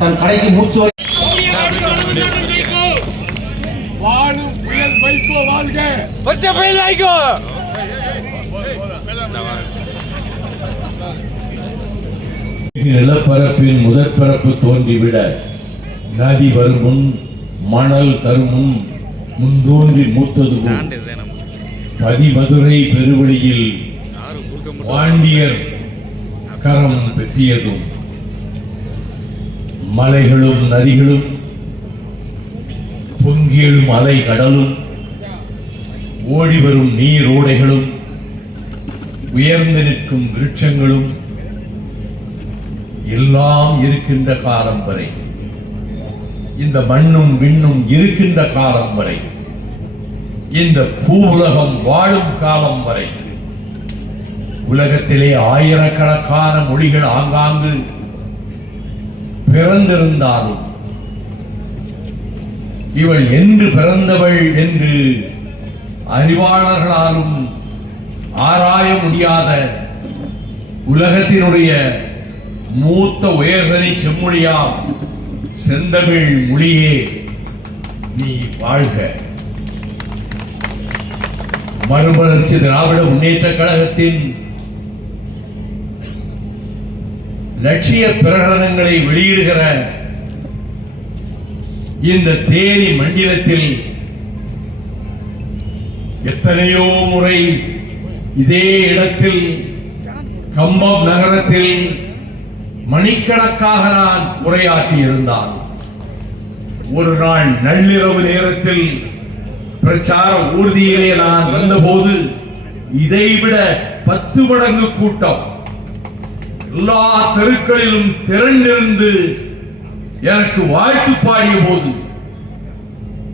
தன் கடைசி மூச்சு வரை வாழும் புயல் வைகோ வாழ்க. பச்சை பயில் வாய்க்கோ நிலப்பரப்பின் முதற்பரப்பு தோன்றிவிட நதி வரும் முன் மணல் தரும் முன் முன்தோன்றி மூத்தது பதிமதுரை பெருவழியில் பாண்டியர் கரம் பெற்றியதும். மலைகளும் நதிகளும் பொங்கியும் அலை கடலும் ஓடி வரும் நீரோடைகளும் உயர்ந்து நிற்கும் விருட்சங்களும் எல்லாம் இருக்கின்ற காலம் வரை. இந்த மண்ணும் விண்ணும் இருக்கின்ற காலம் வரை. இந்த உலகம் வாழும் காலம் வரை. உலகத்திலே ஆயிரக்கணக்கான மொழிகள் ஆங்காங்கு பிறந்திருந்தாலும். இவள் என்று பிறந்தவள் என்று அறிவாளர்களாலும் ஆராய முடியாத உலகத்தினுடைய மூத்த உயர்தனி செம்மொழியாம் செந்தமிழ் மொழியே நீ வாழ்க. மறுமலர்ச்சி திராவிட முன்னேற்ற கழகத்தின் லட்சிய பிரகடனங்களை வெளியிடுகிற இந்த தேனி மண்டலத்தில் எத்தனையோ முறை இதே இடத்தில் கம்பம் நகரத்தில் மணிக்கணக்காக நான் உரையாற்றி இருந்தான் ஒரு நாள் நள்ளிரவு நேரத்தில் பிரச்சார ஊர்தியிலே நான் வந்தபோது இதைவிட பத்து மடங்கு கூட்டம் எல்லா தெருக்களிலும் திரண்டிருந்து எனக்கு வாழ்த்து பாடிய போது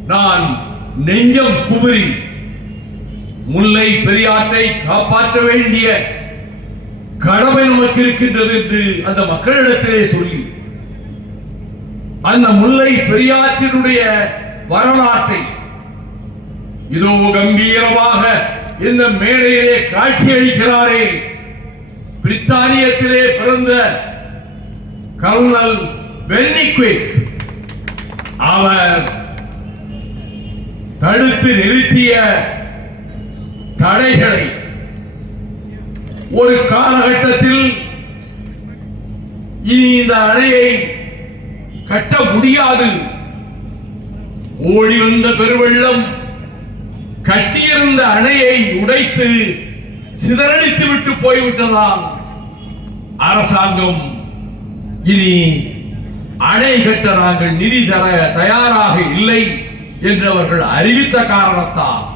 நான் நெஞ்சம் குமரி முல்லை பெரியாற்றை காப்பாற்ற வேண்டிய கடமை நமக்கு இருக்கின்றது என்று அந்த மக்களிடத்திலே சொல்லி அந்த முல்லை பெரியாற்றினுடைய வரலாற்றை இதோ கம்பீரமாக இந்த மேடையிலே காட்சியளிக்கிறாரே பிரித்தானியத்திலே பிறந்த கர்னல் வென்னிக்விக் அவர் தடுத்து நிறுத்திய தடைகளை ஒரு காலகட்டத்தில் இனி இந்த அணையை கட்ட முடியாது. ஓடி வந்த பெருவெள்ளம் கட்டியிருந்த அணையை உடைத்து சிதறடித்து விட்டு போய்விட்டதாம். அரசாங்கம் இனி அணை கட்ட நாங்கள் நிதி தர தயாராக இல்லை என்று அவர்கள் அறிவித்த காரணத்தால்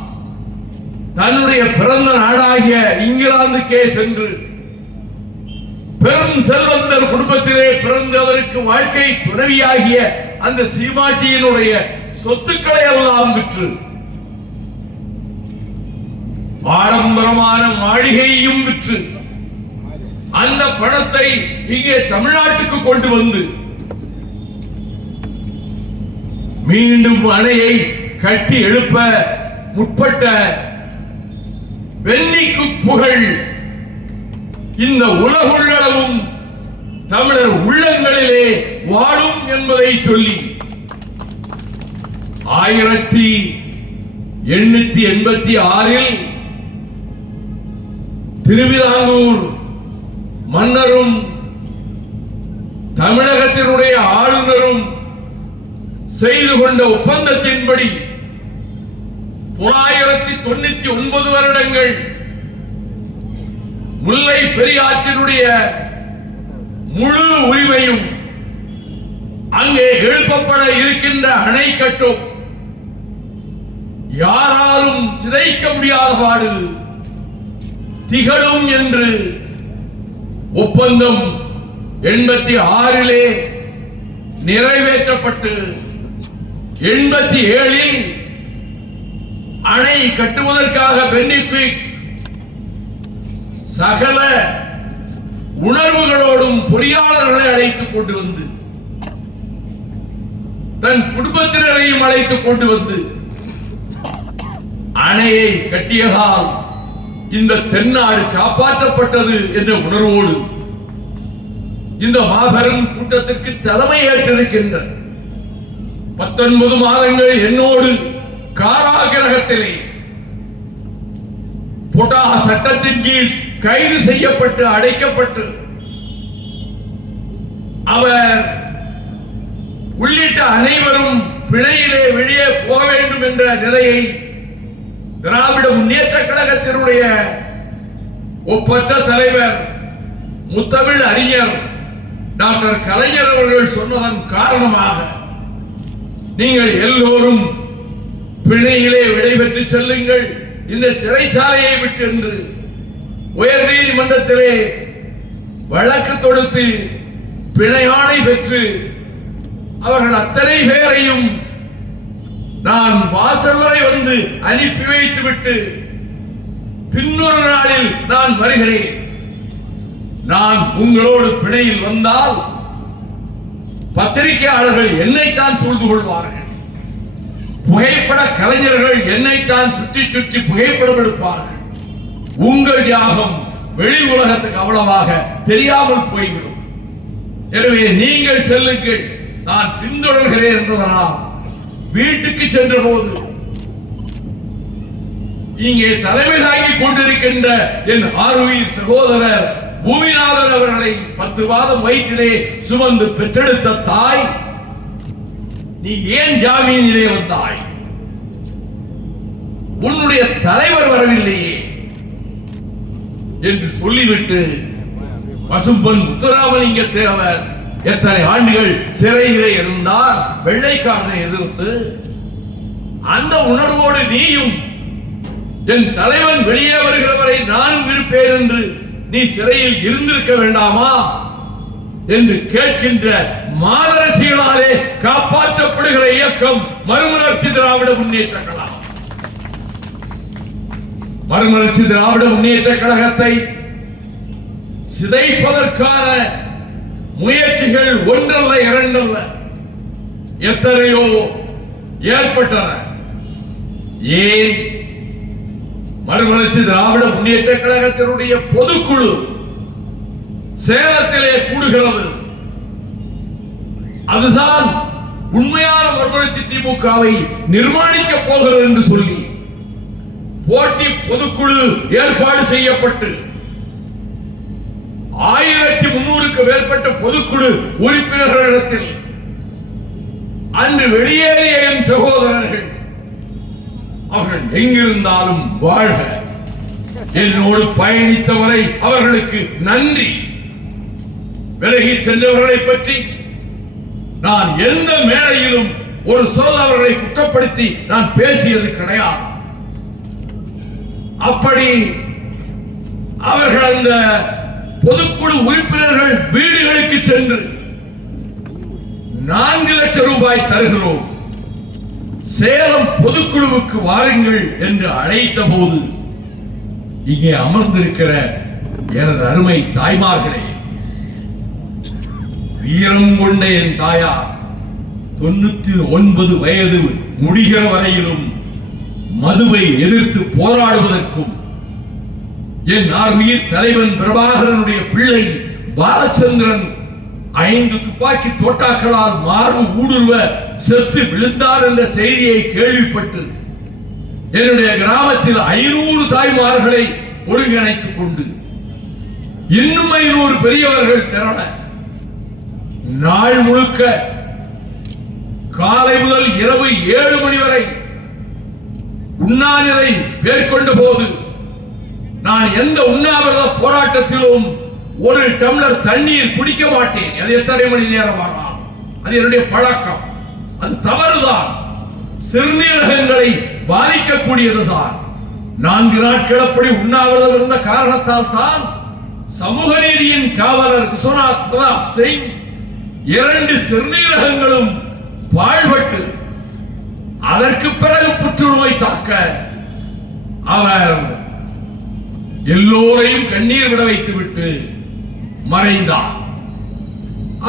தன்னுடைய பிறந்த நாடாகிய இங்கிலாந்துக்கே சென்று பெரும் செல்வந்தர் குடும்பத்திலே பிறந்தவருக்கு வாழ்க்கை துணைவியாகிய அந்த சீமாட்டியினுடைய சொத்துக்களை எல்லாம் விற்று பாரம்பரமான மாளிகையையும் விற்று அந்த பணத்தை இங்கே தமிழ்நாட்டுக்கு கொண்டு வந்து மீண்டும் அணையை கட்டி எழுப்ப முற்பட்ட வெள்ளிக்கு புகழ். இந்த உலகுள்ளளவும் தமிழர் உள்ளங்களிலே வாழும் என்பதை சொல்லி ஆயிரத்தி எண்ணூத்தி எண்பத்தி ஆறில் திருவிதாங்கூர் மன்னரும் தமிழகத்தினுடைய ஆளுநரும் செய்து கொண்ட ஒப்பந்தத்தின்படி தொள்ளாயிரத்தி தொண்ணூத்தி ஒன்பது வருடங்கள் முல்லை பெரியாற்றினுடைய முழு உரிமையும் அங்கே எழுப்பப்பட இருக்கின்ற அணை கட்டும். யாராலும் சிதைக்க முடியாத பாடு திகழும் என்று ஒப்பந்தம் எண்பத்தி ஆறிலே நிறைவேற்றப்பட்டு எண்பத்தி ஏழில் அணை கட்டுவதற்காக பென்னிக்விக் சகல உணர்வுகளோடும் பொறியாளர்களை அழைத்துக் கொண்டு வந்து தன் குடும்பத்தினரையும் அழைத்துக் கொண்டு வந்து அணையை கட்டியதால் இந்த தென்னாடு காப்பாற்றப்பட்டது என்ற உணர்வோடு இந்த மாபெரும் கூட்டத்திற்கு தலைமை ஏற்றிருக்கின்ற பத்தொன்பது மாதங்கள் என்னோடு காராகிரகத்திலே பொட்டா சட்டத்தின் கீழ் கைது செய்யப்பட்டு அடைக்கப்பட்டு அவர் உள்ளிட்ட அனைவரும் பிழையிலே வெளியே போக வேண்டும் என்ற நிலையை திராவிட முன்னேற்ற கழகத்தினுடைய ஒப்பற்ற தலைவர் முத்தமிழ் அறிஞர் டாக்டர் கலைஞர் அவர்கள் சொன்னதன் காரணமாக நீங்கள் எல்லோரும் பிணையிலே விடைபெற்று செல்லுங்கள். இந்த சிறைச்சாலையை விட்டு என்று உயர் நீதிமன்றத்திலே வழக்கு தொடுத்து பிணையாணை பெற்று அவர்கள் அத்தனை பேரையும் நான் வாசல் வரை வந்து அனுப்பி வைத்துவிட்டு பின்னொரு நாளில் நான் வருகிறேன். நான் உங்களோடு பிணையில் வந்தால் பத்திரிகையாளர்கள் என்னைத்தான் சூழ்ந்து கொள்வார்கள். புகைப்பட கலைஞர்கள் என்னைத்தான் சுற்றி சுற்றி புகைப்படம் எடுப்பார்கள். உங்கள் தியாகம் வெளி உலகத்துக்கு அவ்வளவாக தெரியாமல் போய்விடும். எனவே நீங்கள் செல்லுங்கள் நான் பின்தொடர்கிறேன் என்பதனால் வீட்டுக்கு சென்ற போது இங்கே தலைமை தாங்கி கொண்டிருக்கின்ற என் ஆறுயிர் சகோதரர் பூமிநாதன் அவர்களை பத்து மாதம் வயிற்றிலே சுமந்து பெற்றெடுத்த தாய் நீ ஏன் ஜாமீனிலே வந்தாய்? உன்னுடைய தலைவர் வரவில்லையே என்று சொல்லிவிட்டு பசும்பன் முத்துராமலிங்க தேவர் எத்தனை ஆண்டுகள் சிறையிலே இருந்தார் வெள்ளைக்காரனை எதிர்த்து அந்த உணர்வோடு நீயும் என் தலைவன் வெளியே வருகிறவரை நானும் இருப்பேன் என்று நீ சிறையில் இருந்திருக்க வேண்டாமா? என்று கேட்கின்ற மாதரசிகளாலே காப்பாற்றப்படுகிற இயக்கம் மறுமலர்ச்சி திராவிட முன்னேற்ற கழகம். மறுமலர்ச்சி திராவிட முன்னேற்ற கழகத்தை சிதைப்பதற்கான முயற்சிகள் ஒன்றல்ல இரண்டல்ல. எத்தனையோ ஏற்பட்டன. ஏன்? மறுமலர்ச்சி திராவிட முன்னேற்ற கழகத்தினுடைய பொதுக்குழு சேலத்திலே கூடுகிறது. அதுதான் உண்மையான மறுமலர்ச்சி திமுகவை நிர்மாணிக்க போகிறது என்று சொல்லி போட்டி பொதுக்குழு ஏற்பாடு செய்யப்பட்டு ஆயிரத்தி முன்னூறுக்கு மேற்பட்ட பொதுக்குழு உறுப்பினர்களிடத்தில் அன்று வெளியேறிய என் சகோதரர்கள் அவர்கள் எங்கிருந்தாலும் வாழ்க. என்னோடு பயணித்தவரை அவர்களுக்கு நன்றி. விலகி சென்றவர்களை பற்றி நான் எந்த மேடையிலும் ஒரு சொல் அவர்களை குற்றப்படுத்தி நான் பேசியது கிடையாது. அப்படி அவர்கள் அந்த பொதுக்குழு உறுப்பினர்கள் வீடுகளுக்கு சென்று நான்கு லட்சம் ரூபாய் தருகிறோம். சேலம் பொதுக்குழுவுக்கு வாருங்கள் என்று அழைத்த போது இங்கே அமர்ந்திருக்கிற எனது அருமை தாய்மார்களே வீரம் கொண்ட என் தாயார் தொண்ணூத்தி ஒன்பது வயது முடிகிற வரையிலும் மதுவை எதிர்த்து போராடுவதற்கும் என் ஆர்மியில் தலைவன் பிரபாகரனுடைய பிள்ளை பாலச்சந்திரன் ஐந்து துப்பாக்கி தோட்டாக்களால் மார்பு ஊடுருவ செத்து விழுந்தார் என்ற செய்தியை கேள்விப்பட்டு என்னுடைய கிராமத்தில் ஐநூறு தாய்மார்களை ஒருங்கிணைத்துக் கொண்டு இன்னும் ஐநூறு பெரியவர்கள் திரள நாள் முழுக்க காலை முதல் இரவு ஏழு மணி வரை உண்ணாநிலை மேற்கொண்ட போது நான் எந்த உண்ணாவிரத போராட்டத்திலும் ஒரு டம்ளர் தண்ணீர் குடிக்க மாட்டேன். அது எத்தனை மணி நேரம் ஆனாலும் அது என்னுடைய பழக்கம். அது தவறுதான். சிறுநீரகங்களை பாதிக்கக்கூடியதுதான். நான்கு நாட்கள் அப்படி உண்ணாவிரதம் இருந்த காரணத்தால் தான் சமூக நீதியின் காவலர் விஸ்வநாத் பிரதாப் சிங் இரண்டு சிறுநீரகங்களும் பாழ்பட்டு அதற்கு பிறகு புற்றுநோய் தாக்க அவர் எல்லோரையும் கண்ணீர் விட வைத்துவிட்டு மறைந்தார்.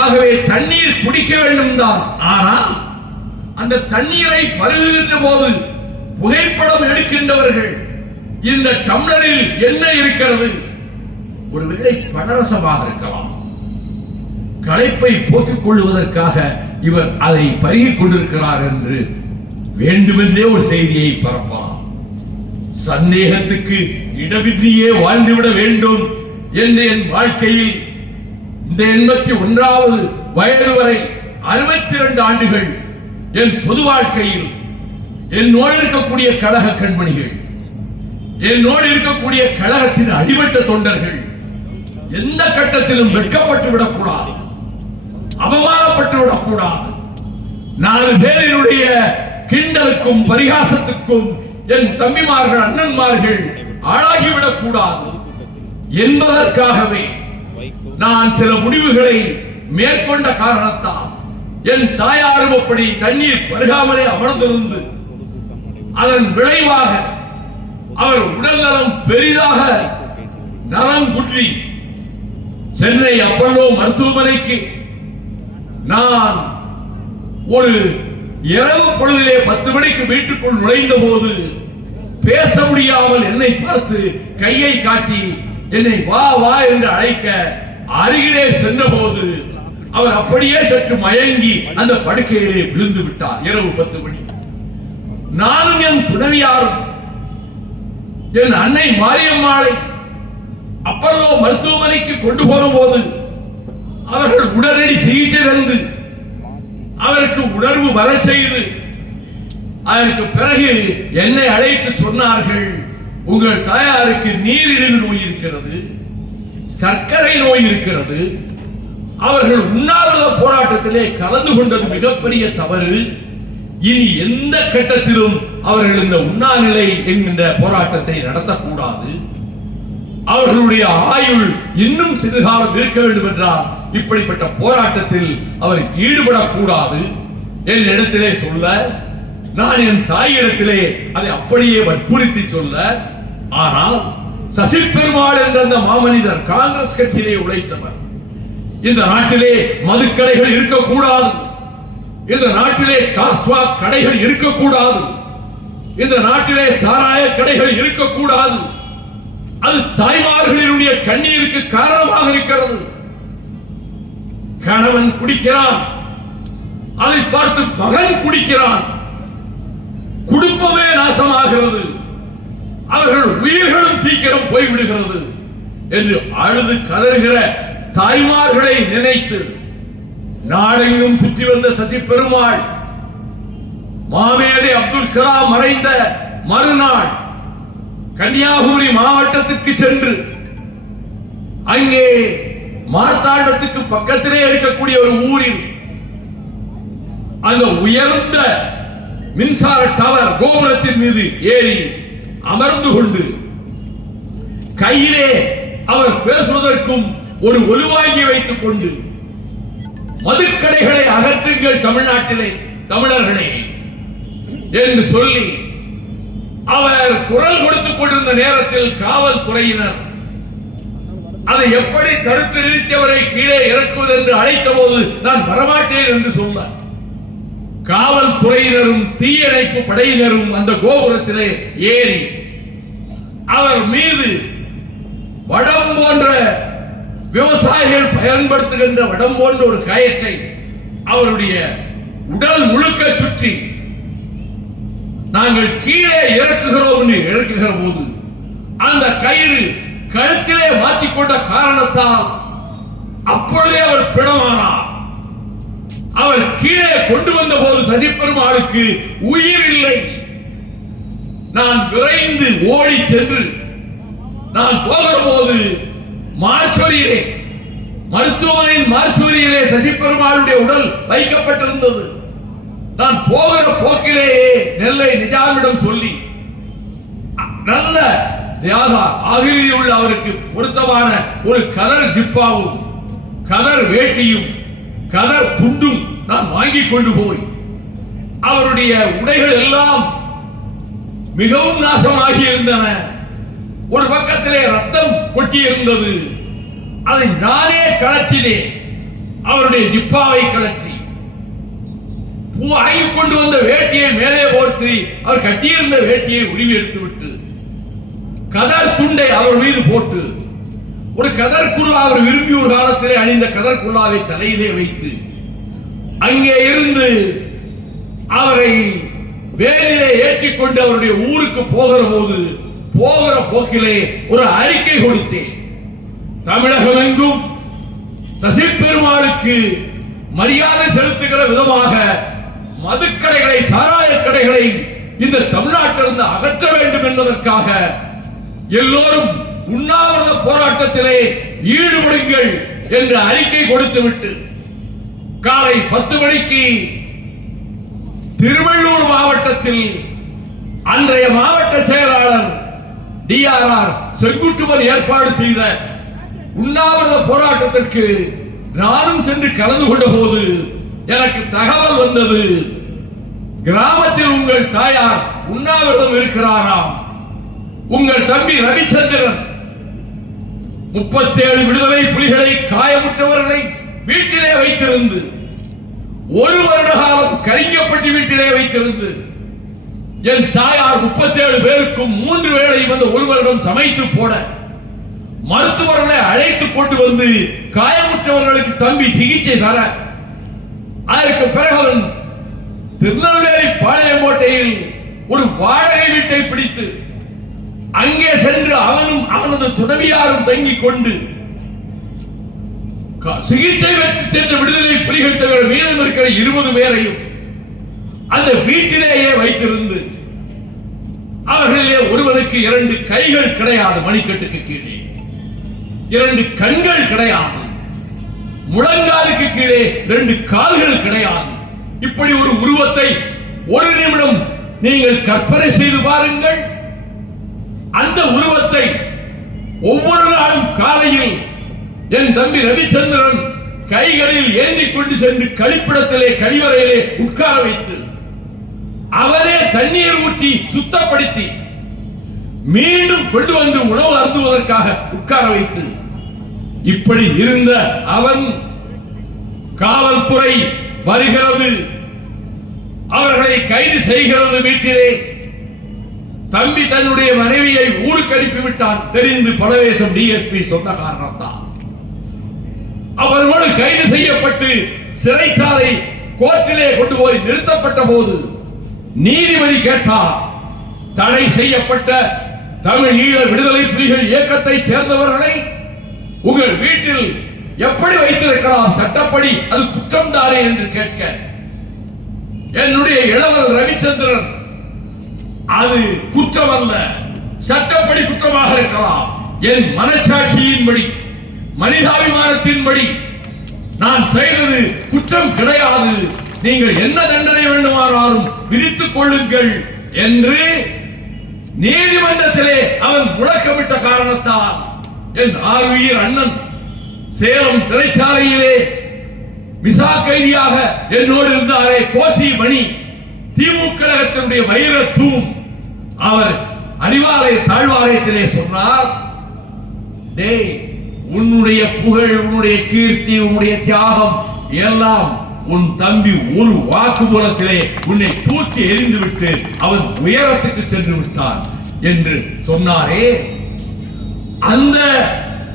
ஆகவே தண்ணீர் குடிக்க வேண்டும் தான் ஆனால் அந்த தண்ணீரை பருகுகின்ற போது புகைப்படம் எடுக்கின்றவர்கள் இந்த டம்ளரில் என்ன இருக்கிறது? ஒருவேளை பணரசமாக இருக்கலாம். களைப்பை போக்கிக் கொள்வதற்காக இவர் அதை பருகிக் கொண்டிருக்கிறார் என்று வேண்டுமென்றே ஒரு செய்தியை பரப்பலாம் சந்தேகத்துக்கு இடமின்றியே வாழ்ந்துவிட வேண்டும் என்று என் வாழ்க்கையில் இந்த எண்பத்தி ஒன்றாவது வயது வரை அறுபத்தி இரண்டு ஆண்டுகள் என் பொது வாழ்க்கையில் என்னோடு இருக்கக்கூடிய கழக கண்மணிகள் என்னோடு இருக்கக்கூடிய கழகத்தின் அடிமட்ட தொண்டர்கள் எந்த கட்டத்திலும் வெட்கப்பட்டு விடக்கூடாது அவமானப்பட்டு விடக்கூடாது. நாலு பேரினுடைய கிண்டலுக்கும் பரிகாசத்துக்கும் என் தம்பிமார்கள் அண்ணன்மார்கள் ஆளாகிவிடக் கூடாது என்பதற்காகவே நான் சில முடிவுகளை மேற்கொண்ட காரணத்தால் என் தாயாரும் அப்படி தண்ணீர் பருகாமலே அமர்ந்திருந்து அதன் விளைவாக அவர் உடல்நலம் பெரிதாக நலம் குற்றி சென்னை அப்பல்லோ மருத்துவமனைக்கு நான் ஒரு இரவு பொழுதிலே பத்து மணிக்கு வீட்டுக்குள் நுழைந்த போது பேச முடியாமல் என்னை பார்த்து கையை காட்டி என்னை வா வா என்று அழைக்க அருகிலே சென்றபோது அவர் அப்படியே சற்று மயங்கி அந்த படுக்கையிலே விழுந்து விட்டார். இரவு பத்து மணி. நானும் என் துணவியாரும் என் அன்னை மாரியம்மாளை அப்பல்லோ மருத்துவமனைக்கு கொண்டு போன போது அவர்கள் உடனடி சிகிச்சை தந்து அவருக்கு உணர்வு வர செய்து அதற்கு பிறகு என்னை அழைத்து சொன்னார்கள் உங்கள் தாயாருக்கு நீரிழிவு நோய் இருக்கிறது சர்க்கரை நோய் இருக்கிறது. அவர்கள் உண்ணாவிரத போராட்டத்திலே கலந்து கொண்டது மிகப்பெரிய தவறு. இனி எந்த கட்டத்திலும் அவர்கள் இந்த உண்ணாநிலை என்கின்ற போராட்டத்தை நடத்தக்கூடாது. அவர்களுடைய ஆயுள் இன்னும் சிறுகாலம் இருக்க வேண்டும் என்றால் இப்படிப்பட்ட போராட்டத்தில் அவர் ஈடுபடக்கூடாது. என் இடத்திலே சொல்ல நான் என் தாயிடத்திலே அதை அப்படியே வற்புறுத்தி சொல்ல ஆனால் சசி பெருமாள் என்ற அந்த மாமனிதர் காங்கிரஸ் கட்சியிலே உழைத்தவர். இந்த நாட்டிலே மதுக்கடைகள் இருக்கக்கூடாது. இந்த நாட்டிலே டாஸ்மாக் கடைகள் இருக்கக்கூடாது. இந்த நாட்டிலே சாராய கடைகள் இருக்கக்கூடாது. அது தாய்மார்களினுடைய கண்ணீருக்கு காரணமாக இருக்கிறது. கணவன் குடிக்கிறான். அதை பார்த்து மகன் குடிக்கிறான். குடும்பமே நாசமாகிறது. அவர்கள் உயிர்களும் சீக்கிரம் போய்விடுகிறது என்று அழுது கதறுகிற தாய்மார்களை நினைத்து நாடெங்கும் சுற்றி வந்த சசி பெருமாள் மாமேதை அப்துல் கலாம் மறைந்த மறுநாள் கன்னியாகுமரி மாவட்டத்துக்கு சென்று அங்கே மார்த்தாண்டத்துக்கு பக்கத்திலே இருக்கக்கூடிய ஒரு ஊரில் அந்த உயர்ந்த மின்சார டவர் கோபுரத்தின் மீது ஏறி அமர்ந்து கொண்டு கையிலே அவர் பேசுவதற்கும் ஒரு ஒலுவாங்கி வைத்துக் கொண்டு மதுக்கடைகளை அகற்றுங்கள் தமிழ்நாட்டிலே தமிழர்களே என்று சொல்லி அவர் குரல் கொடுத்துக் கொண்டிருந்த நேரத்தில் காவல்துறையினர் அதை எப்படி தடுத்து நிறுத்தியவரை கீழே இறக்குவது என்று அழைத்த போது நான் வரமாட்டேன் என்று சொன்னார். காவல்துறையினரும் தீயணைப்பு படையினரும் அந்த கோபுரத்திலே ஏறி அவர் மீது வடம் போன்ற விவசாயிகள் பயன்படுத்துகின்ற வடம் போன்ற ஒரு கயத்தை அவருடைய உடல் முழுக்க சுற்றி நாங்கள் கீழே இறக்குகிறோம் என்று இறக்குகிற போது அந்த கயிறு கழுத்திலே மாற்றிக்கொண்ட காரணத்தால் அப்பொழுதே அவர் பிணமானார். அவர் கீழே கொண்டு வந்த போது சசி பெருமாளுக்கு உயிர் இல்லை நான் விரைந்து ஓடி சென்று நான் போகிற போது மார்ச்சொரியிலே மருத்துவமனையின் மார்ச்சொரியிலே சசி பெருமாளுடைய உடல் வைக்கப்பட்டிருந்தது. நான் போகிற போக்கிலேயே நெல்லை நிஜாமிடம் சொல்லி நல்ல தியாகா ஆகிரி உள்ள அவருக்கு பொருத்தமான ஒரு கலர் ஜிப்பாவும் கலர் வேட்டியும் கதர் துண்டும் நான் வாங்கி கொண்டு போய். அவருடைய உடைகள் எல்லாம் மிகவும் நாசமாகி இருந்தன. ஒரு பக்கத்திலே ரத்தம் கொட்டி இருந்தது அதை நானே கலற்றினேன் அவருடைய ஜிப்பாவை கலற்றி பூ ஆகி கொண்டு வந்த வேட்டியை மேலே போர்த்தி அவர் கட்டியிருந்த வேட்டியை உரிமை எடுத்து விட்டு கதர் துண்டை அவர் மீது போட்டு ஒரு கதற்குள்ளா அவர் விரும்பி ஒரு காலத்திலே அணிந்த கதற்குள்ளாவை தலையிலே வைத்து அங்கே இருந்து அவரை வேலையிலே ஏற்றிக்கொண்டு அவருடைய ஊருக்கு போகிற போது போகிற போக்கிலே ஒரு அறிக்கை கொடுத்தேன். தமிழகம் எங்கும் சசி பெருமாளுக்கு மரியாதை செலுத்துகிற விதமாக மதுக்கடைகளை சாராய கடைகளை இந்த தமிழ்நாட்டிலிருந்து அகற்ற வேண்டும் என்பதற்காக எல்லோரும் உண்ணாவிரத போராட்டத்திலே ஈடுபடுங்கள் என்று அறிக்கை கொடுத்துவிட்டு காலை பத்து மணிக்கு திருவள்ளூர் மாவட்டத்தில் அன்றைய மாவட்ட செயலாளர் டிஆர்ஆர் செங்குட்டுவன் ஏற்பாடு செய்த உண்ணாவிரத போராட்டத்திற்கு நானும் சென்று கலந்து கொண்ட போது எனக்கு தகவல் வந்தது. கிராமத்தில் உங்கள் தாயார் உண்ணாவிரதம் இருக்கிறாராம். உங்கள் தம்பி ரவிச்சந்திரன் முப்பத்தேழு விடுதலை புலிகளை காயமுற்றவர்களை வீட்டிலே வைத்திருந்து ஒரு வருட காலம் கலிங்கப்பட்டி வீட்டிலே வைத்திருந்து என் தாயார் முப்பத்தேழு பேருக்கும் மூன்று வேளை வந்த ஒரு வருடம் சமைத்து போட மருத்துவர்களை அழைத்து கொண்டு வந்து காயமுற்றவர்களுக்கு தம்பி சிகிச்சை தர அதற்கு பிறகு அவன் திருநெல்வேலி பாளையங்கோட்டையில் ஒரு வாடகை வீட்டை பிடித்து அங்கே சென்று அவனும் அவனது துணவியாரும் தங்கிக் கொண்டு சிகிச்சை பெற்று சென்ற விடுதலை புலிகள் தவிர மீதம் இருக்கிற இருபது பேரையும் அந்த வீட்டிலேயே வைத்திருந்து அவர்களிலே ஒருவனுக்கு இரண்டு கைகள் கிடையாது மணிக்கட்டுக்கு கீழே. இரண்டு கண்கள் கிடையாது. முழங்காலுக்கு கீழே ரெண்டு கால்கள் கிடையாது. இப்படி ஒரு உருவத்தை ஒரு நிமிடம் நீங்கள் கற்பனை செய்து பாருங்கள். அந்த உருவத்தை ஒவ்வொரு நாளும் காலையில் என் தம்பி ரவிச்சந்திரன் கைகளில் ஏந்தி கொண்டு சென்று கழிப்பிடத்திலே கழிவறையிலே உட்கார வைத்து அவரே தண்ணீர் ஊற்றி சுத்தப்படுத்தி மீண்டும் கொண்டு வந்து உணவு அருந்துவதற்காக உட்கார வைத்து இப்படி இருந்த அவன் காவல்துறை வருகிறது அவர்களை கைது செய்கிறது வீட்டிலே. தம்பி தன்னுடைய மனைவியை ஊருக்கு அனுப்பி விட்டான் தெரிந்து பலவேசம் டிஎஸ்பி சொன்ன காரணம்தான் அவர்களோடு கைது செய்யப்பட்டு சிறைச்சாலை கோர்ட்டிலே கொண்டு போய் நிறுத்தப்பட்ட போது நீதிபதி கேட்டார் தடை செய்யப்பட்ட தமிழ் ஈழ விடுதலை புலிகள் இயக்கத்தை சேர்ந்தவர்களை உங்கள் வீட்டில் எப்படி வைத்திருக்கலாம்? சட்டப்படி அது குற்றம் தானே என்று கேட்க என்னுடைய இளவல் ரவிச்சந்திரன் அது குற்றம் அல்ல சட்டப்படி குற்றமாக இருக்கலாம். என் மனச்சாட்சியின்படி மனிதாபிமானத்தின்படி நான் செய்தது குற்றம் கிடையாது. நீங்கள் என்ன தண்டனை வேண்டுமானாலும் விதித்துக் கொள்ளுங்கள் என்று நீதிமன்றத்திலே அவன் முழக்கமிட்ட காரணத்தால் என் ஆர்வியர் அண்ணன் சேலம் சிறைச்சாலையிலே விசா கைதியாக என்னோடு இருந்தாரே கோசி மணி திமுக வைர தூண் அவர் அறிவாலய தாழ்வாலயத்திலே சொன்னார் டேய் உன்னுடைய புகழ் உன்னுடைய கீர்த்தி உன்னுடைய தியாகம் எல்லாம் உன் தம்பி ஒரு வாக்குமூலத்திலே உன்னை தூக்கி எரிந்துவிட்டு அவன் உயரத்துக்கு சென்று விட்டான். என்று சொன்னாரே. அந்த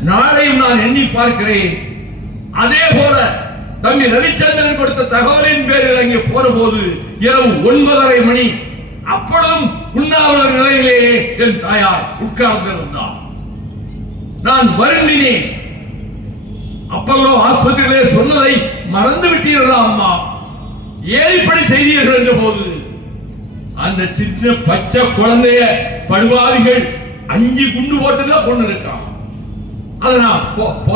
நாளையும் நான் எண்ணி பார்க்கிறேன். அதே போல தம்பி ரவிச்சந்திரன் கொடுத்த தகவலின் பேரில் அங்கே போன போது இரவு ஒன்பதரை மணி அப்பொழுதும் உண்ணாவிரத நிலையிலேயே என் தாயார் உட்கார்ந்திருந்தார் நான் வருந்தினேன். அப்பல்லோ ஆஸ்பத்திரியிலே சொன்னதை மறந்து விட்டீர்களா அம்மா? ஏன் இப்படி செய்தீர்கள் என்ற போது அந்த சின்ன பச்சை குழந்தைய படுவாதிகள் அஞ்சு குண்டு போட்டுதான் கொண்டு இருக்கான் அதை நான் போ-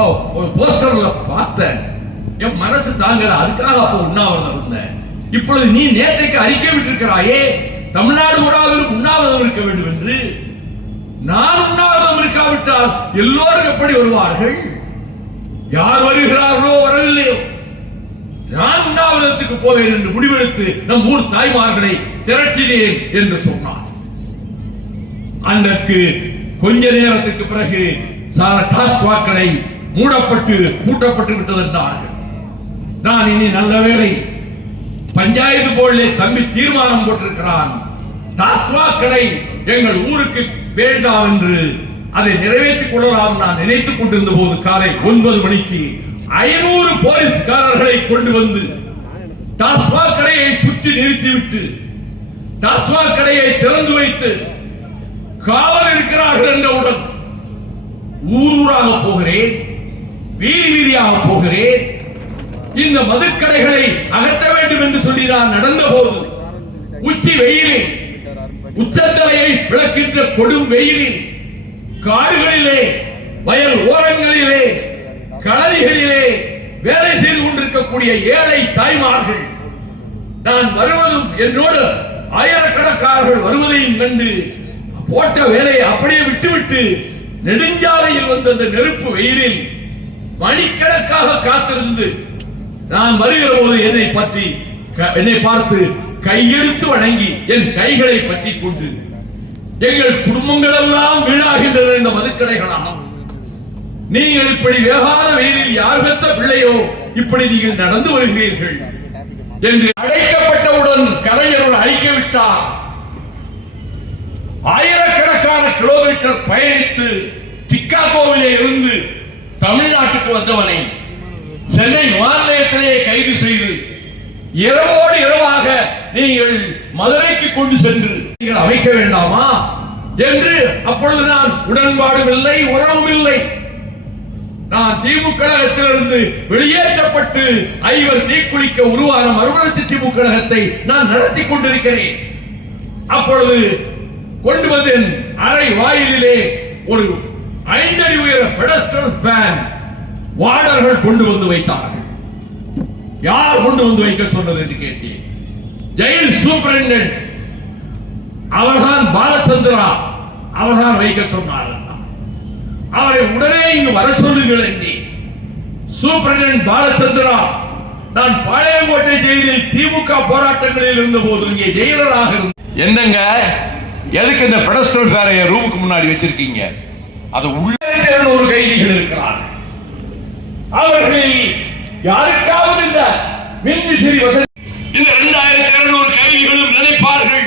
போஸ்டர்ல பார்த்தேன். என் மனசு தாங்கல. அதுக்காக அப்போ உண்ணாவிரதம் இருந்தேன். இப்பொழுது நீ நேற்றைக்கு அறிக்கை விட்டிருக்கிறாயே? தமிழ்நாடு முழுவதும் உண்ணாவிரதம் இருக்க வேண்டும் என்று நான் உண்ணாவிரதம் இருக்காவிட்டால் எல்லோரும் எப்படி வருவார்கள்? யார் வருகிறார்களோ வரவில்லையோ நான் உண்ணாவிரதத்துக்கு போவேன் என்று முடிவெடுத்து நம் ஊர் தாய்மார்களை திரட்டினேன் என்று சொன்னார். அதற்கு கொஞ்ச நேரத்துக்கு பிறகு சார டாஸ்மாக் கடை மூடப்பட்டு பூட்டப்பட்டு விட்டது என்றார்கள். நான் இனி நல்ல வேளை பஞ்சாயத்து போர்டிலே தம்பி தீர்மானம் போட்டிருக்கிறான். டாஸ்மாக் கடை எங்கள் ஊருக்கு வேண்டாம் என்று அதை நிறைவேற்றிக் கொள்ளலாம் நான் நினைத்துக் கொண்டிருந்த போது காலை ஒன்பது மணிக்கு ஐநூறு போலீஸ்காரர்களை கொண்டு வந்து டாஸ்மாக் கடையை சுற்றி நிறுத்திவிட்டு டாஸ்மாக் கடையை திறந்து வைத்து காவல் இருக்கிறார்கள் என்றவுடன் ஊரூராக போகிறேன் வீதி வீதியாக போகிறேன் இந்த மதுக்கடைகளை அகற்ற வேண்டும் என்று சொல்லி நான் நடந்த போது உச்சி வெயிலில் உச்சந்தலையை விளக்கின்ற கொடும் வெயிலில் காடுகளிலே வயல் ஓரங்களிலே களரிகளிலே வேலை செய்து கொண்டிருக்கக்கூடிய ஏழை தாய்மார்கள் நான் வருவதும் என்னோடு ஆயிரக்கணக்காரர்கள் வருவதையும் கண்டு போட்ட வேலையை அப்படியே விட்டுவிட்டு நெடுஞ்சாலையில் வந்த அந்த நெருப்பு வெயிலில் மணிக்கணக்காக காத்திருந்து நான் வருகிற போது என்னை பற்றி என்னை பார்த்து கையெழுத்து வணங்கி என் கைகளை பற்றி கொண்டு எங்கள் குடும்பங்கள் எல்லாம் வீணாகின்றன இந்த மதுக்கடைகளால் நீங்கள் இப்படி வேகாத வெயிலில் யார் பெற்ற பிள்ளையோ இப்படி நீங்கள் நடந்து வருகிறீர்கள் என்று அழைக்கப்பட்டவுடன் கலைஞரோடு அழைக்க விட்டார். ஆயிரக்கணக்கான கிலோமீட்டர் பயணித்து சிக்காகோவிலே இருந்து தமிழ்நாட்டுக்கு வந்தவனை சென்னை மாநில நிலையத்திலே கைது செய்து இரவோடு இரவாக நீங்கள் மதுரைக்கு கொண்டு சென்று நீங்கள் அமைக்க வேண்டாமா? என்று அப்பொழுது நான் உடன்பாடும் இல்லை உறவும் இல்லை நான் திமுக கழகத்திலிருந்து வெளியேற்றப்பட்டு ஐவர் நீக்குளிக்க உருவான மறுமலர்ச்சி திமுக கழகத்தை நான் நடத்தி கொண்டிருக்கிறேன். அப்பொழுது கொண்டு வந்து என் அறை வாயிலிலே ஒரு ஐந்தடி உயர பெடஸ்டல் ஃபேன் வாடர்கள் கொண்டு வந்து வைத்தார்கள். யார் கொண்டு வந்து வைக்க சொன்னது என்று கேட்டேன் ஜெயில் சூப்பரண்ட். அவர்தான் பாலச்சந்திரா. அவர்தான் வைக்க சொன்னார் அவரை உடனே இங்கு வர சொல்லுங்கள் என்று சூப்பரண்ட் பாலச்சந்திரா நான் பாளையங்கோட்டை ஜெயிலில் திமுக போராட்டங்களில் இருந்த போது இங்கே ஜெயிலராக என்னங்க? எதுக்கு இந்த பெடஸ்டல் பேரைய ரூமுக்கு முன்னாடி வச்சிருக்கீங்க? அது உள்ளே ஒரு கைதிகள் இருக்கிறார் அவர்களில் யாருக்காவது இந்த மின்விசிறி வசதி இந்த இரண்டாயிரத்தி இருநூறு கைதிகளும் நினைப்பார்கள்.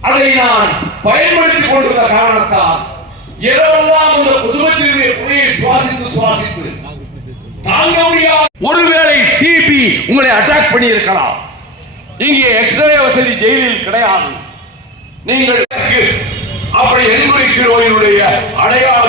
அதை நான் பயன்படுத்திக் கொண்டிருந்த காரணத்தால் இரவெல்லாம் இந்த குசுமத்தினுடைய புகையை சுவாசித்து சுவாசித்து தாங்க முடியாது ஒருவேளை டிபி உங்களை அட்டாக் பண்ணி இருக்கலாம் இங்கே எக்ஸ்ரே வசதி ஜெயிலில் கிடையாது. நீங்கள் அப்படி எண்பது கிலோவினுடைய அடையாளம்